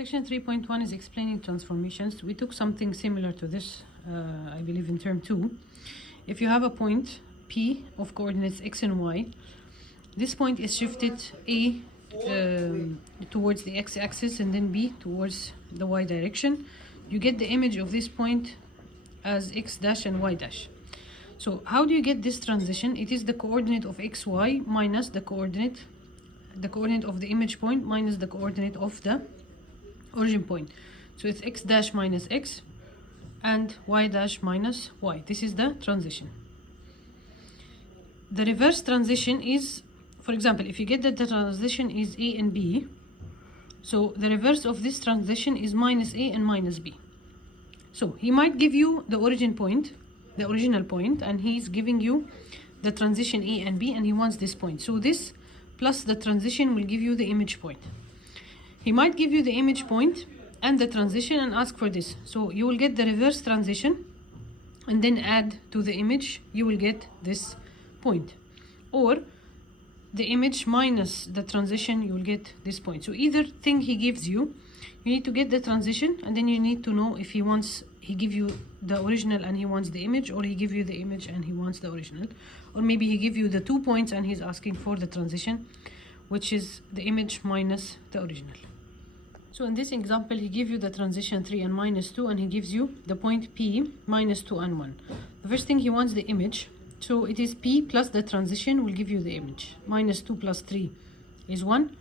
Section 3.1 is explaining transformations. We took something similar to this, I believe, in term 2. If you have a point P of coordinates x and y, this point is shifted A towards the x-axis and then B towards the y direction. You get the image of this point as x dash and y dash. So how do you get this transition? It is the coordinate of xy minus the coordinate of the image point minus the coordinate of the origin point. So it's x dash minus x and y dash minus y. This is the transition. The reverse transition is, for example, if you get that the transition is A and B, so the reverse of this transition is minus A and minus B. So he might give you the origin point, the original point, and he's giving you the transition A and B, and he wants this point. So this plus the transition will give you the image point. He might give you the image point and the transition and ask for this. So you will get the reverse transition and then add to the image, you will get this point. Or the image minus the transition, you will get this point. So either thing he gives you, you need to get the transition, and then you need to know if he give you the original and he wants the image, or he give you the image and he wants the original, or maybe he give you the 2 points and he's asking for the transition, which is the image minus the original. So in this example, he gives you the transition 3 and minus 2, and he gives you the point P minus 2 and 1. The first thing, he wants the image. So it is P plus the transition will give you the image. Minus 2 plus 3 is 1,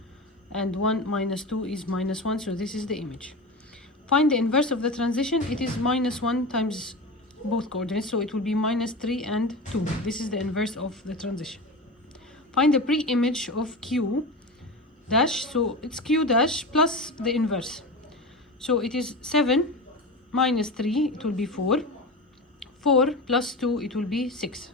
and 1 minus 2 is minus 1, so this is the image. Find the inverse of the transition. It is minus 1 times both coordinates, so it will be minus 3 and 2. This is the inverse of the transition. Find the pre-image of Q dash, so it's Q dash plus the inverse. So it is 7 minus 3, it will be 4. 4 plus 2, it will be 6.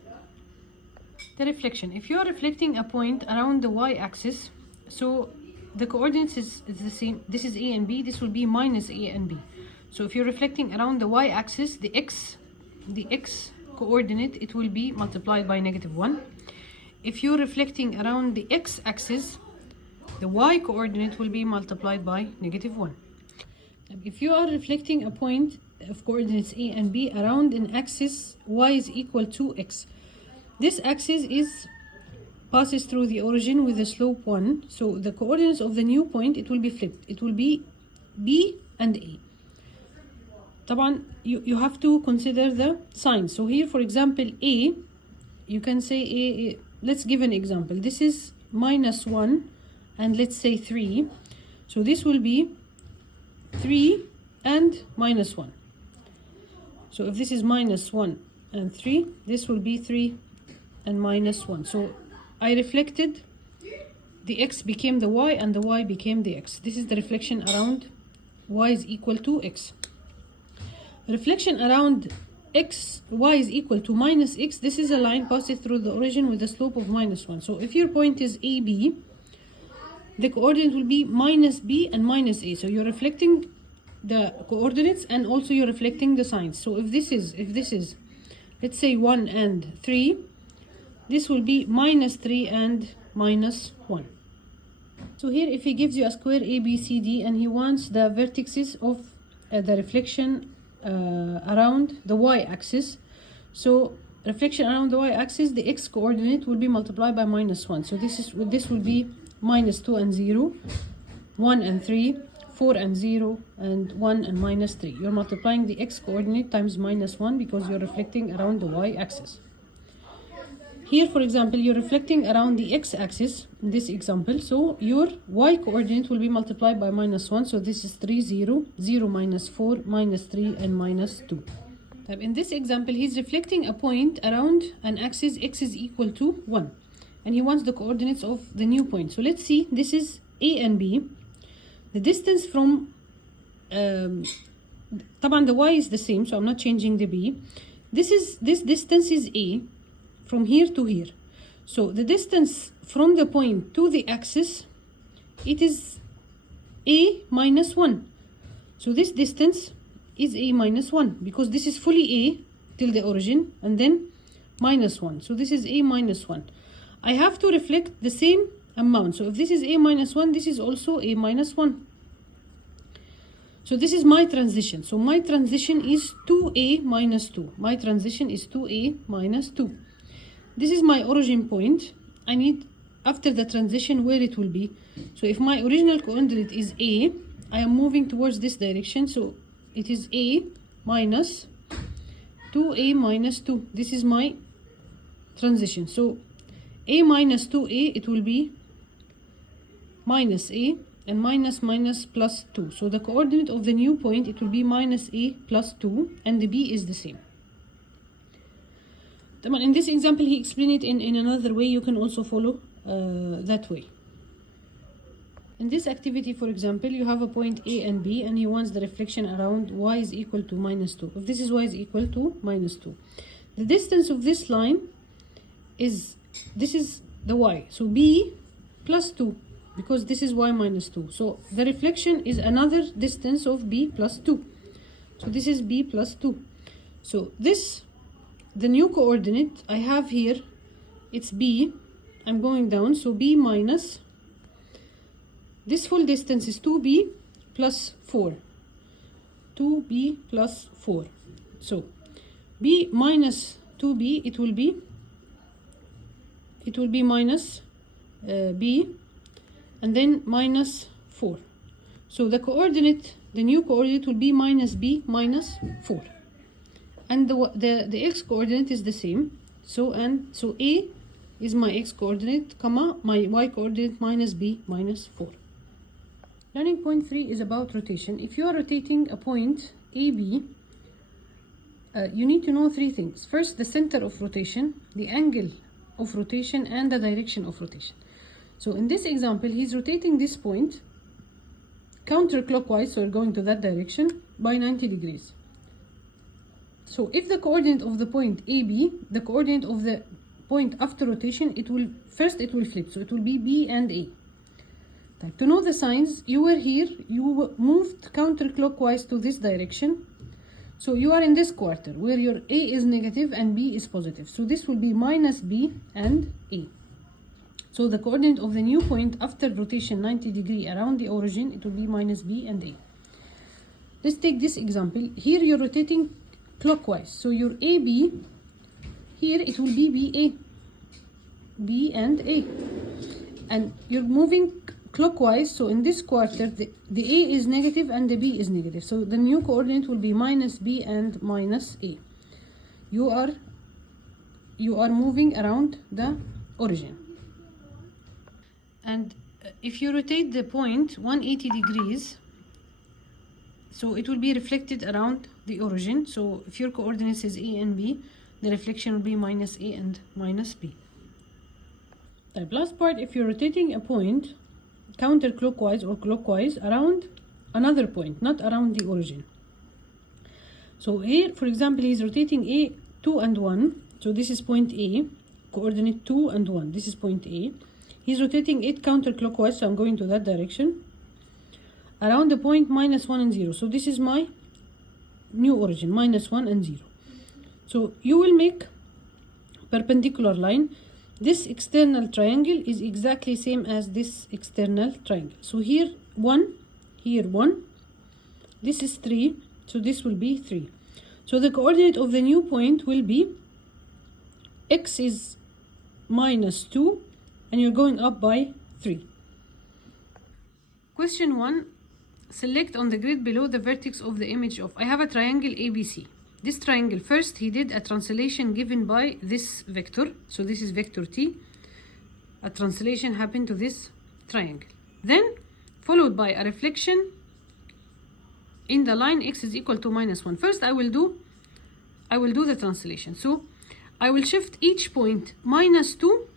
The reflection. If you are reflecting a point around the y-axis, so the coordinates is the same. This is A and B. This will be minus A and B. So if you're reflecting around the y-axis, the x coordinate, it will be multiplied by -1. If you're reflecting around the x-axis, the y coordinate will be multiplied by -1. If you are reflecting a point of coordinates A and B around an axis y is equal to x, this axis passes through the origin with a slope 1. So the coordinates of the new point, it will be flipped. It will be B and A. طبعا you have to consider the signs. So here, for example, A, you can say A, let's give an example. This is -1 and let's say 3. So this will be 3 and -1. So if this is -1 and 3, this will be 3 and -1. So I reflected, the x became the y and the y became the x. This is the reflection around y is equal to x. Reflection around x, y is equal to minus x. This is a line passed through the origin with a slope of -1. So if your point is AB, the coordinate will be minus b and minus a. So you're reflecting the coordinates and also you're reflecting the signs. So if this is let's say 1 and 3, this will be -3 and -1. So here, if he gives you a square ABCD and he wants the vertices of the reflection around the y-axis, so reflection around the y-axis, the x coordinate will be multiplied by -1. So this will be -2 and 0, 1 and 3, 4 and 0, and 1 and -3. You're multiplying the x coordinate times -1 because you're reflecting around the y-axis. Here, for example, you're reflecting around the x-axis in this example, so your y coordinate will be multiplied by -1. So this is 3, 0, 0 minus 4, -3, and -2. In this example, he's reflecting a point around an axis x is equal to 1. And he wants the coordinates of the new point. So let's see, this is A and B. The distance from, طبعا the y is the same, so I'm not changing the B. This distance is A from here to here. So the distance from the point to the axis, it is A minus 1. So this distance is A minus 1 because this is fully A till the origin and then -1. So this is A minus 1. I have to reflect the same amount. So if this is A minus 1, this is also A minus 1. So this is my transition. So my transition is 2a minus 2. My transition is 2a minus 2. This is my origin point. I need, after the transition, where it will be. So if my original coordinate is a, I am moving towards this direction. So it is a minus 2a minus 2. This is my transition. So a minus 2a, it will be minus a, and minus minus plus 2. So the coordinate of the new point, it will be minus a plus 2, and the b is the same. In this example, he explained it in another way. You can also follow that way. In this activity, for example, you have a point A and B, and he wants the reflection around y is equal to minus 2. If this is y is equal to minus 2. The distance of this line is, this is the y. So b plus 2, because this is y minus 2. So the reflection is another distance of b plus 2. So this is b plus 2. So this, the new coordinate I have here, it's b. I'm going down, so b minus, this full distance is 2b plus 4. 2b plus 4. So b minus 2b, it will be minus b, and then minus 4. So the coordinate, the new coordinate will be minus b minus 4. And the x coordinate is the same. So a is my x coordinate, comma, my y coordinate minus b minus 4. Learning point 3 is about rotation. If you are rotating a point AB, you need to know 3 things. First, the center of rotation, the angle of rotation, and the direction of rotation. So in this example, he's rotating this point counterclockwise, so we're going to that direction, by 90 degrees. So if the coordinate of the point AB, the coordinate of the point after rotation, it will flip, so it will be B and A. To know the signs, you were here, you moved counterclockwise to this direction, so you are in this quarter where your A is negative and B is positive. So this will be minus B and A. So the coordinate of the new point after rotation 90 degree around the origin, it will be minus B and A. Let's take this example. Here you're rotating clockwise, so your AB, here it will be BA, B and A, and you're moving clockwise, so in this quarter the A is negative and the B is negative, so the new coordinate will be minus B and minus A. You are moving around the origin, and if you rotate the point 180 degrees, so it will be reflected around the origin. So if your coordinates is A and B, the reflection will be minus A and minus B. The last part, if you're rotating a point counterclockwise or clockwise around another point, not around the origin. So here, for example, he's rotating A 2 and 1. So this is point A, coordinate 2 and 1. This is point A. He's rotating it counterclockwise, so I'm going to that direction, around the point minus 1 and 0. So this is my new origin, minus 1 and 0. So you will make perpendicular line. This external triangle is exactly same as this external triangle. So here 1, here 1, this is 3, so this will be 3. So the coordinate of the new point will be x is minus 2, and you're going up by 3. Question 1. Select on the grid below the vertex of the image of, I have a triangle ABC. This triangle, first he did a translation given by this vector, so this is vector t. A translation happened to this triangle, then followed by a reflection in the line x is equal to minus 1. First I will do the translation. So I will shift each point minus 2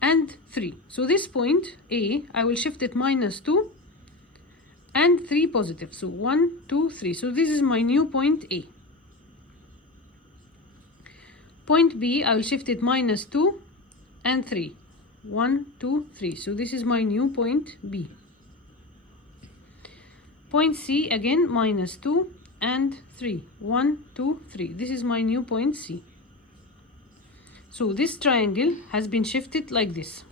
and 3. So this point A, I will shift it minus 2 and 3 positive. So 1, 2, 3. So this is my new point A. Point B, I will shift it minus 2 and 3. 1, 2, 3. So this is my new point B. Point C, again minus 2 and 3. 1, 2, 3. This is my new point C. So this triangle has been shifted like this.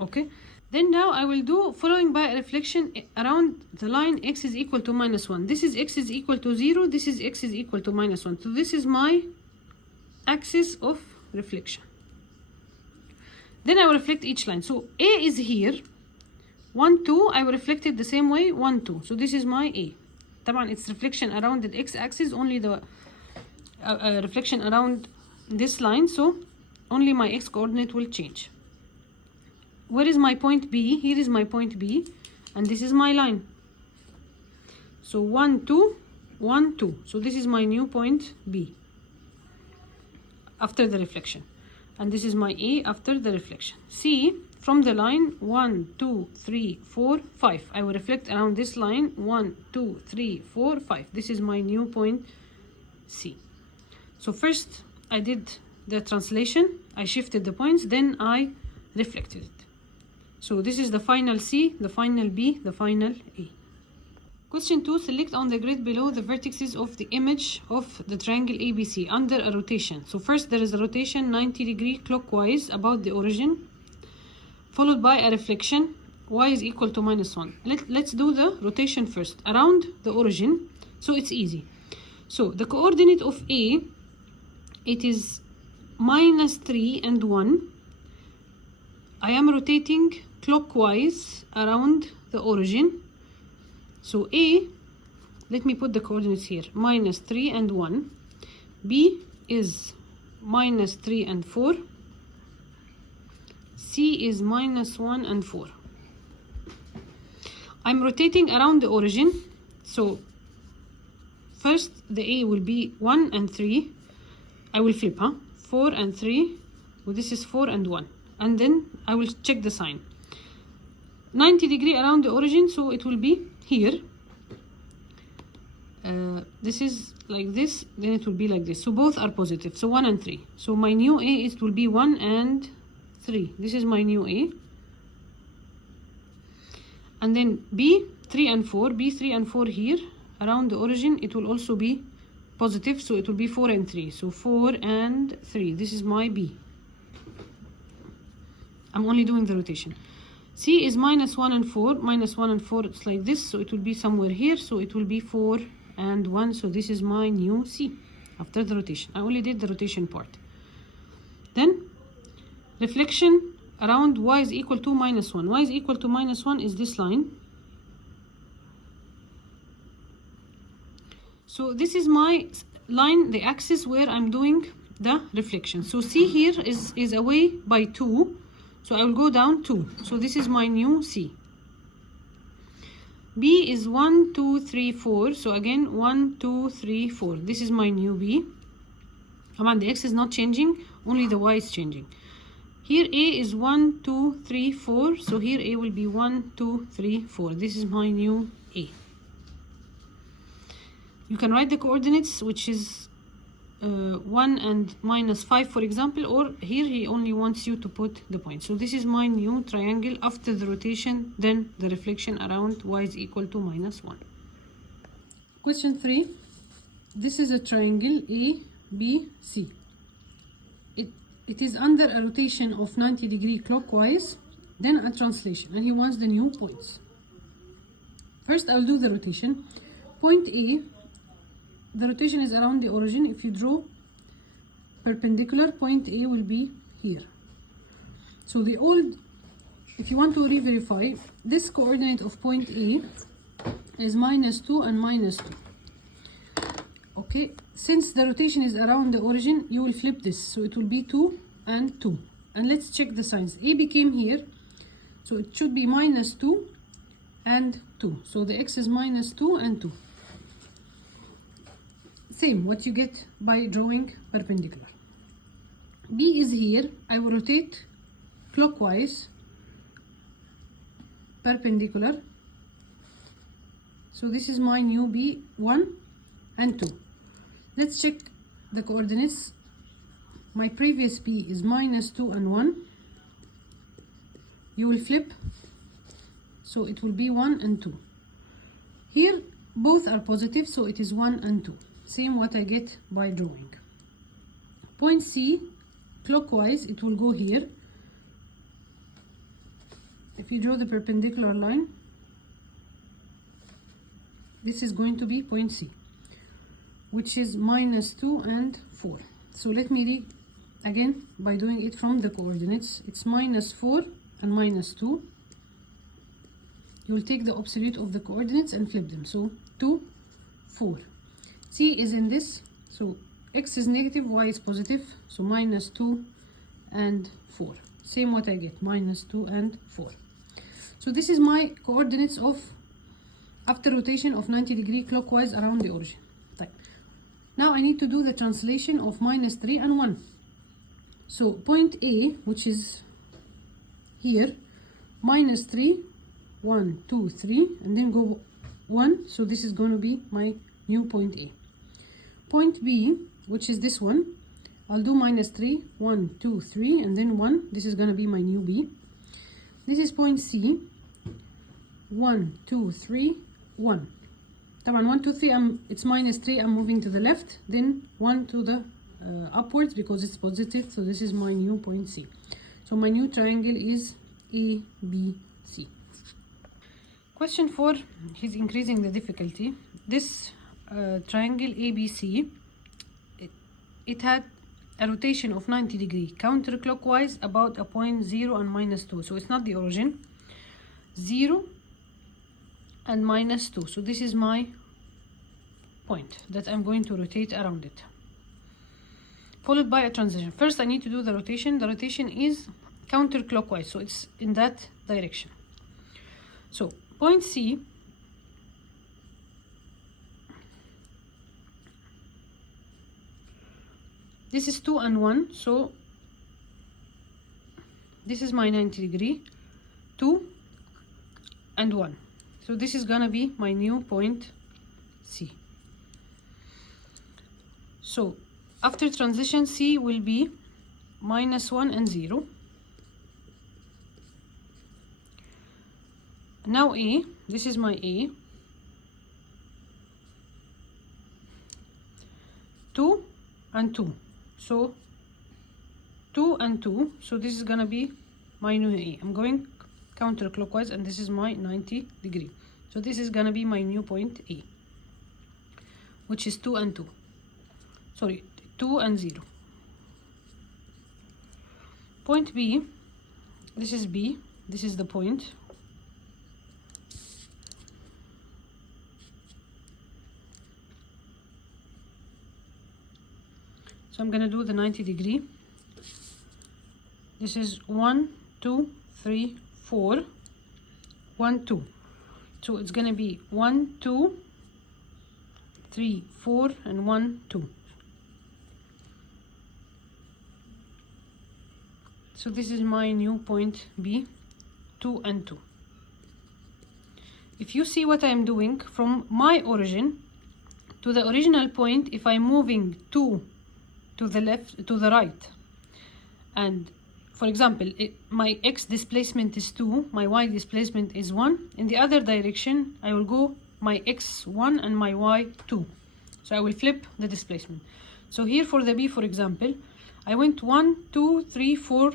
Okay. Then now I will do following by a reflection around the line x is equal to -1. This is x is equal to 0, this is x is equal to -1. So this is my axis of reflection. Then I will reflect each line. So A is here, 1, 2, I will reflect it the same way, 1, 2. So this is my A. طبعا it's reflection around the x-axis, only the reflection around this line, so only my x coordinate will change. Where is my point B? Here is my point B, and this is my line. So 1, 2, 1, 2. So this is my new point B after the reflection, and this is my A after the reflection. C, from the line 1, 2, 3, 4, 5. I will reflect around this line 1, 2, 3, 4, 5. This is my new point C. So first I did the translation, I shifted the points, then I reflected it. So this is the final C, the final B, the final A. Question 2, select on the grid below the vertices of the image of the triangle ABC under a rotation. So first there is a rotation 90 degree clockwise about the origin, followed by a reflection y is equal to -1. Let's do the rotation first around the origin, so it's easy. So the coordinate of A, it is -3 and 1. I am rotating clockwise around the origin. So A, let me put the coordinates here, -3 and 1. B is -3 and 4. C is -1 and 4. I'm rotating around the origin. So first the A will be 1 and 3. I will flip, 4 and 3. Well, this is 4 and 1. And then I will check the sign. 90 degree around the origin, so it will be here. This is like this, then it will be like this. So both are positive, so 1 and 3. So my new A, it will be 1 and 3. This is my new A. And then B, 3 and 4. B, 3 and 4 here. Around the origin, it will also be positive, so it will be 4 and 3. So 4 and 3. This is my B. I'm only doing the rotation. C is -1 and 4. -1 and 4, it's like this, so it will be somewhere here. So it will be 4 and 1. So this is my new C after the rotation. I only did the rotation part. Then reflection around y is equal to -1. Y is equal to -1 is this line. So this is my line, the axis where I'm doing the reflection. So C here is away by 2. So I will go down 2. So this is my new C. B is 1, 2, 3, 4. So again 1, 2, 3, 4. This is my new B. Come on, the X is not changing, only the Y is changing. Here A is 1, 2, 3, 4. So here A will be 1, 2, 3, 4. This is my new A. You can write the coordinates, which is 1 and -5, for example, or here he only wants you to put the point. So this is my new triangle after the rotation, then the reflection around y is equal to -1. Question 3. This is a triangle A, B, C. It is under a rotation of 90 degree clockwise, then a translation, and he wants the new points. First, I'll do the rotation. Point A, the rotation is around the origin. If you draw perpendicular, point A will be here. So if you want to re-verify, this coordinate of point A is -2 and -2. Okay, since the rotation is around the origin, you will flip this, so it will be 2 and 2. And let's check the signs. A became here, so it should be -2 and 2. So the X is -2 and 2. Same what you get by drawing perpendicular. B is here. I will rotate clockwise, perpendicular. So this is my new B, 1 and 2. Let's check the coordinates. My previous B is -2 and 1. You will flip, so it will be 1 and 2. Here both are positive, so it is 1 and 2. Same what I get by drawing. Point C, clockwise, it will go here. if you draw the perpendicular line, this is going to be point C, which is -2 and 4. So let me read again by doing it from the coordinates. It's -4 and -2. You'll take the absolute of the coordinates and flip them. So 2, 4. C is in this, so x is negative, y is positive, so -2 and 4. Same what I get, -2 and 4. So this is my coordinates of after rotation of 90 degree clockwise around the origin. Right. Now I need to do the translation of -3 and 1. So point A, which is here, -3, 1, 2, 3, and then go 1. So this is going to be my new point A. Point B, which is this one, I'll do -3, 1, 2, 3, and then 1. This is going to be my new B. This is point C, 1, 2, 3, 1. 1, 2, 3, it's -3, I'm moving to the left, then 1 to the upwards because it's positive, so this is my new point C. So my new triangle is ABC. Question 4, he's increasing the difficulty. This triangle ABC, it had a rotation of 90 degree counterclockwise about a point 0 and -2. So it's not the origin. 0 and -2. So this is my point that I'm going to rotate around it, followed by a transition. First I need to do the rotation. The rotation is counterclockwise, so it's in that direction. So point C, this is 2 and 1, so this is my 90 degree, 2 and 1. So this is gonna be my new point C. So after transition, C will be -1 and 0. Now A, this is my A, 2 and 2. So 2 and 2, so this is gonna be my new A. I'm going counterclockwise and this is my 90 degree. So this is gonna be my new point A, which is 2 and 2. Sorry, 2 and 0. Point B, this is B, this is the point. So I'm gonna do the 90 degree. This is 1, 2, 3, 4, 1, 2. So it's gonna be 1, 2, 3, 4, and 1, 2. So this is my new point B, 2 and 2. If you see what I'm doing from my origin to the original point, if I'm moving 2 to the left, to the right, and for example, my x displacement is 2, my y displacement is 1, in the other direction I will go my x 1 and my y 2. So I will flip the displacement. So here for the B, for example, I went 1, 2, 3, 4,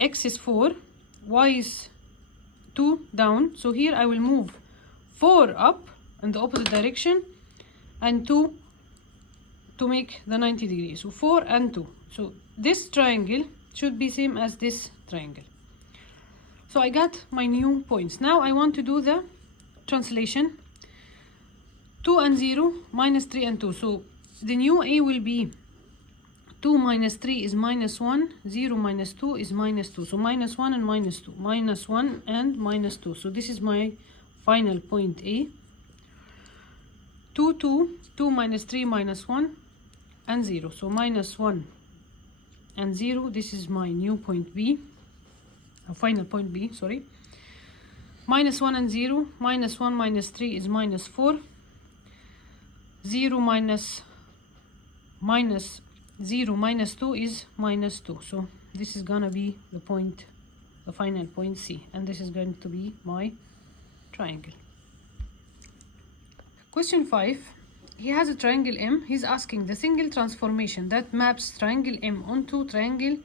x is 4, y is 2 down. So here I will move 4 up in the opposite direction and 2 to make the 90 degrees. So 4 and 2. So this triangle should be same as this triangle. So I got my new points. Now I want to do the translation. 2 and 0, -3 and 2. So the new A will be 2 minus 3 is -1, 0 minus 2 is -2. So -1 and -2, -1 and -2. So this is my final point A. 2, 2, 2 minus 3 minus 1 and 0. So -1 and 0. This is my new point B, final point B, sorry. -1 and 0, -1 minus 3 is -4. 0 minus 0 minus 2 is -2. So this is gonna be the point, the final point C, and this is going to be my triangle. Question 5, he has a triangle M. He's asking the single transformation that maps triangle M onto triangle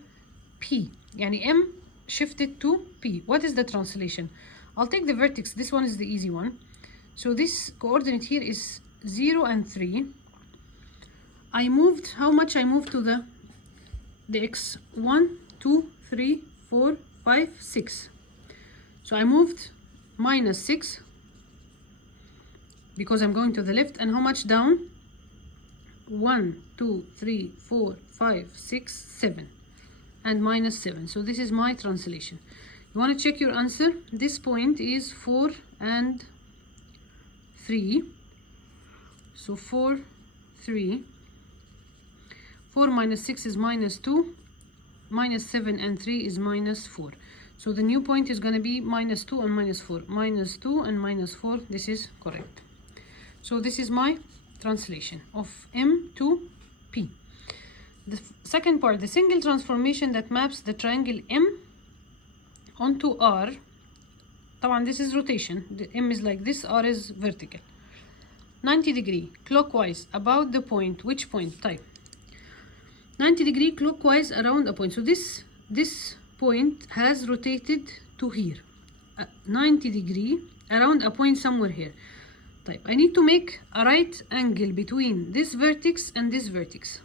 P. يعني M shifted to P. What is the translation? I'll take the vertex. This one is the easy one. So this coordinate here is 0 and 3. I moved, how much I moved to the X? 1, 2, 3, 4, 5, 6. So I moved -6 because I'm going to the left. And how much down? 1, 2, 3, 4, 5, 6, 7. And -7. So this is my translation. You want to check your answer? This point is 4 and 3. So 4, 3. 4 minus 6 is -2. -7 and 3 is -4. So the new point is going to be -2 and -4. -2 and -4. This is correct. So this is my translation of M to P. The second part, the single transformation that maps the triangle M onto R. طبعا this is rotation. The M is like this, R is vertical. 90° clockwise about the point. Which point? Type 90° clockwise around a point. So this point has rotated to here. 90° around a point somewhere here. Type I need to make a right angle between this vertex and this vertex.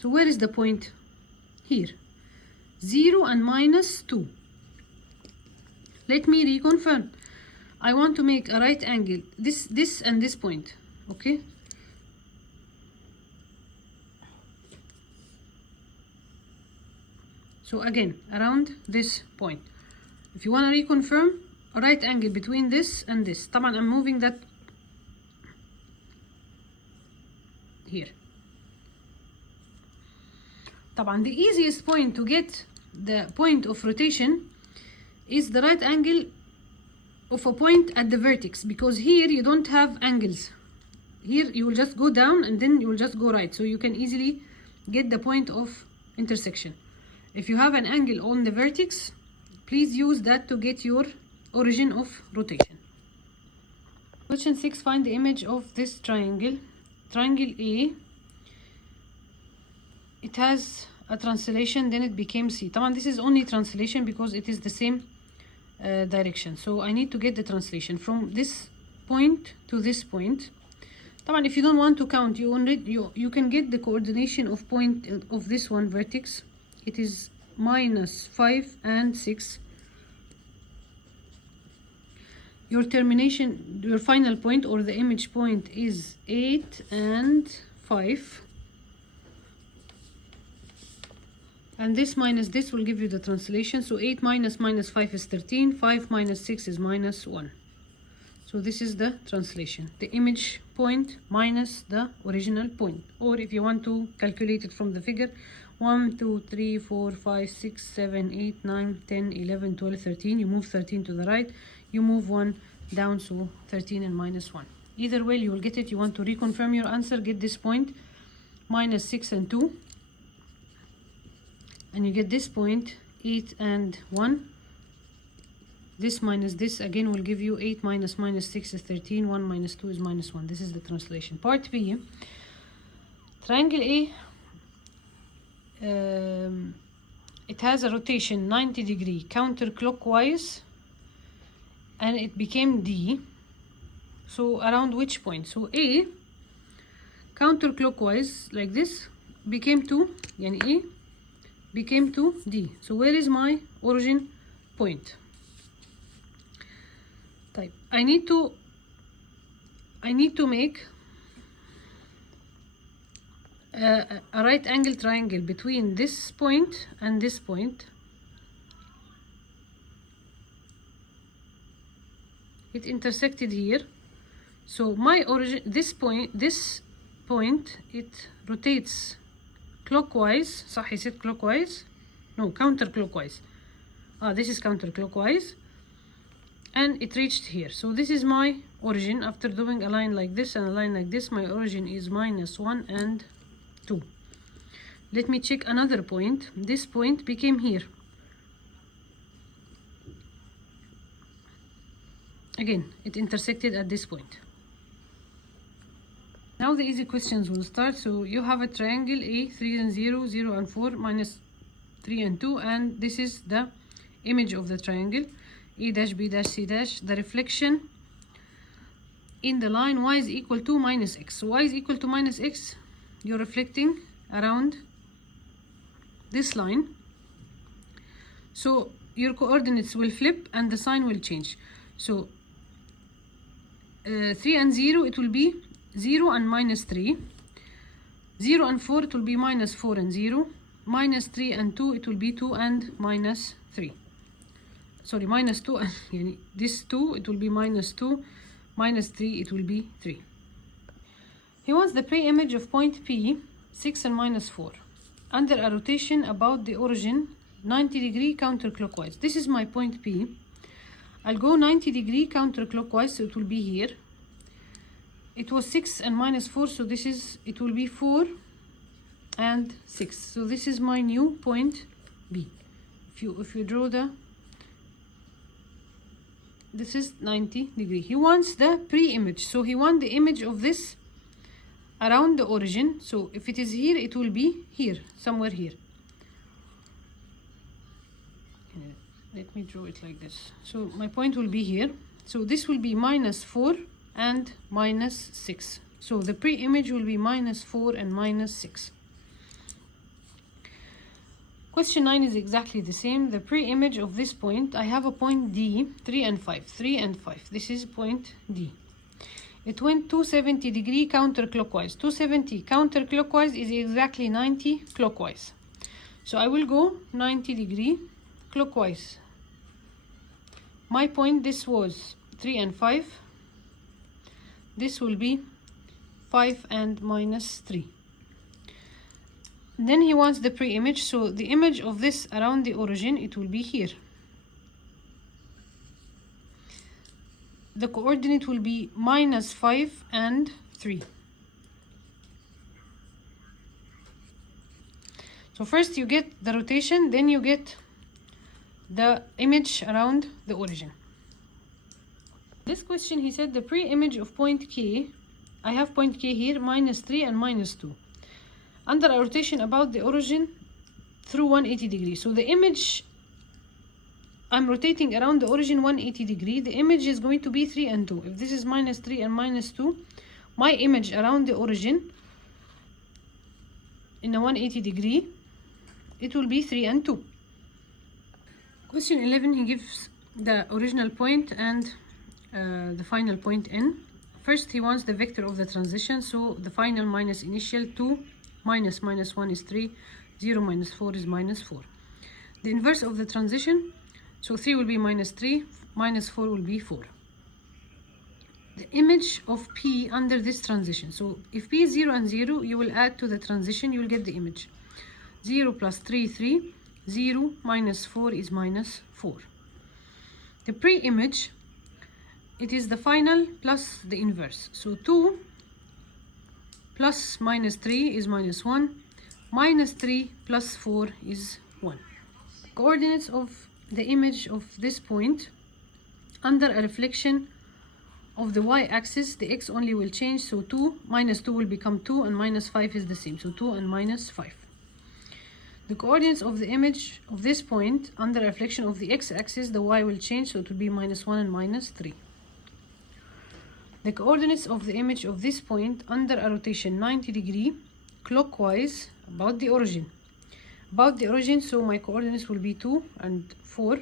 So where is the point? Here. 0 and -2. Let me reconfirm. I want to make a right angle. This and this point. Okay. So again, around this point. If you want to reconfirm, a right angle between this and this. طبعا I'm moving that here. طبعا the easiest point to get the point of rotation is the right angle of a point at the vertex, because here you don't have angles. Here you will just go down and then you will just go right, so you can easily get the point of intersection. If you have an angle on the vertex, please use that to get your origin of rotation. Question 6, find the image of this triangle. Triangle A, it has a translation, then it became C. طبعا this is only translation because it is the same direction. So I need to get the translation from this point to this point. طبعا if you don't want to count, you can get the coordination of point of this one vertex. It is -5 and 6. Your termination, your final point or the image point is 8 and 5. And this minus this will give you the translation. So 8 minus -5 is 13. 5 minus 6 is -1. So this is the translation. The image point minus the original point. Or if you want to calculate it from the figure, 1, 2, 3, 4, 5, 6, 7, 8, 9, 10, 11, 12, 13. You move 13 to the right. You move 1 down, so 13 and -1. Either way, you will get it. You want to reconfirm your answer, get this point, -6 and 2. And you get this point, 8 and 1. This minus this again will give you 8 minus -6 is 13. 1 minus 2 is -1. This is the translation. Part B, triangle A, it has a rotation 90° counterclockwise, and it became D. So around which point? So A counterclockwise like this became to, yani A became to D. So where is my origin point? Type. I need to make a right angle triangle between this point and this point. It intersected here. So my origin, this point, it rotates clockwise. صح يصير clockwise? No, counterclockwise. This is counterclockwise. And it reached here. So this is my origin. After doing a line like this and a line like this, my origin is -1 and 2. Let me check another point. This point became here. Again, it intersected at this point. Now the easy questions will start. So you have a triangle A, 3 and 0, 0 and 4, minus 3 and 2, and this is the image of the triangle A dash, B dash, C dash. The reflection in the line y is equal to minus x. So y is equal to minus x. You're reflecting around this line. So your coordinates will flip and the sign will change. So 3 and 0, it will be 0 and minus 3. 0 and 4, it will be minus 4 and 0. Minus 3 and 2, it will be 2 and minus 3. Sorry, minus 2 and this 2, it will be minus 2. Minus 3, it will be 3. He wants the pre-image of point P, 6 and minus 4, under a rotation about the origin 90 degree counterclockwise. This is my point P. I'll go 90 degree counterclockwise, so it will be here. It was 6 and minus 4, so it will be 4 and 6. So this is my new point B. If you draw this is 90 degree. He wants the pre-image, so he wants the image of this around the origin. So if it is here, it will be here, somewhere here. Let me draw it like this. So my point will be here. So this will be minus 4 and minus 6. So the pre-image will be minus 4 and minus 6. Question 9 is exactly the same. The pre-image of this point, I have a point D, 3 and 5, 3 and 5. This is point D. It went 270 degree counterclockwise. 270 counterclockwise is exactly 90 clockwise. So I will go 90 degree clockwise. My point, this was 3 and 5. This will be 5 and minus 3. Then he wants the pre-image, so the image of this around the origin, it will be here. The coordinate will be minus 5 and 3. So first you get the rotation, then you get the image around the origin. This question, he said the pre-image of point K, I have point K here, minus 3 and minus 2. Under a rotation about the origin through 180 degrees. So the image, I'm rotating around the origin 180 degree. The image is going to be 3 and 2. If this is minus 3 and minus 2, my image around the origin in a 180 degree, it will be 3 and 2. Question 11, he gives the original point and the final point N. First, he wants the vector of the transition. So the final minus initial 2. Minus 1 is 3, 0 minus 4 is minus 4. The inverse of the transition, so 3 will be minus 3, minus 4 will be 4. The image of P under this transition. So if P is 0 and 0, you will add to the transition, you will get the image. 0 plus 3, 3, 0 minus 4 is minus 4. The pre-image, it is the final plus the inverse. So 2 plus minus 3 is minus 1, minus 3 plus 4 is 1. Coordinates of the image of this point under a reflection of the y-axis, the x only will change, so 2 minus 2 will become 2 and minus 5 is the same, so 2 and minus 5. The coordinates of the image of this point under a reflection of the x-axis, the y will change, so it will be minus 1 and minus 3. The coordinates of the image of this point under a rotation 90 degree clockwise about the origin. About the origin, so my coordinates will be 2 and 4.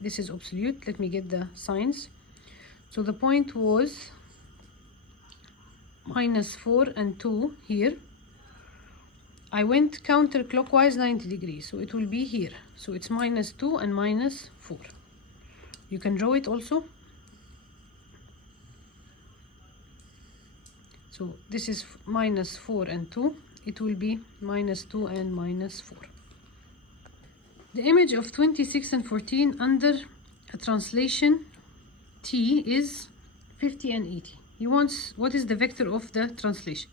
This is absolute. Let me get the signs. So the point was minus 4 and 2 here. I went counterclockwise 90 degrees, so it will be here. So it's minus 2 and minus 4. You can draw it also. So this is minus 4 and 2. It will be minus 2 and minus 4. The image of 26 and 14 under a translation T is 50 and 80. He wants what is the vector of the translation.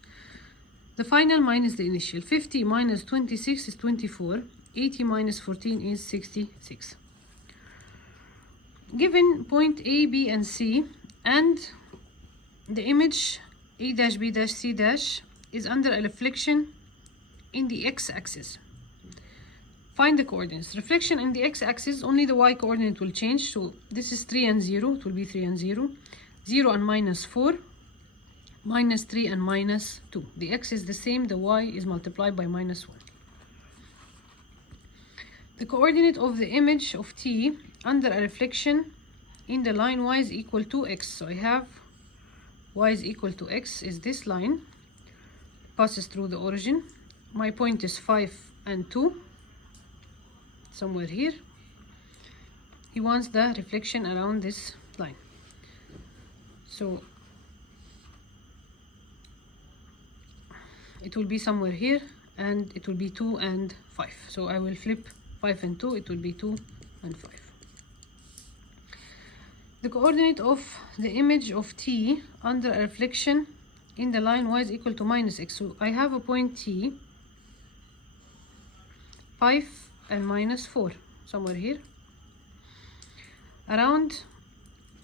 The final minus the initial. 50 minus 26 is 24. 80 minus 14 is 66. Given point A, B, and C, and the image A dash B dash C dash is under a reflection in the x-axis. Find the coordinates. Reflection in the x-axis, only the y-coordinate will change. So this is 3 and 0, it will be 3 and 0. 0 and minus 4, minus 3 and minus 2. The x is the same, the y is multiplied by minus 1. The coordinate of the image of T under a reflection in the line y is equal to x. So I have y is equal to x is this line, passes through the origin. My point is 5 and 2, somewhere here. He wants the reflection around this line. So it will be somewhere here, and it will be 2 and 5. So I will flip 5 and 2, it will be 2 and 5. The coordinate of the image of T under a reflection in the line y is equal to minus x. So I have a point T, 5 and minus 4, somewhere here, around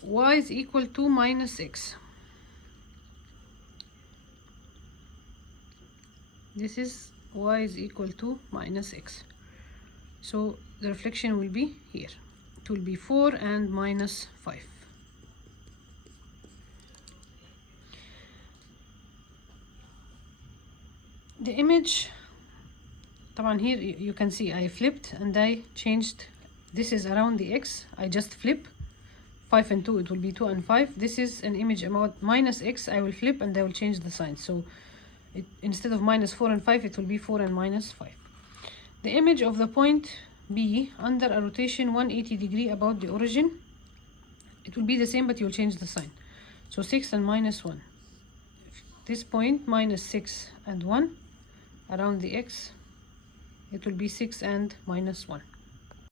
y is equal to minus x. This is y is equal to minus x. So the reflection will be here. It will be 4 and minus 5. The image, طبعا here you can see I flipped and I changed. This is around the x. I just flip 5 and 2, it will be 2 and 5. This is an image about minus x. I will flip and I will change the sign. So instead of minus 4 and 5, it will be 4 and minus 5. The image of the point B under a rotation 180 degree about the origin, it will be the same, but you'll change the sign. So 6 and minus 1. This point minus 6 and 1 around the x, it will be 6 and minus 1.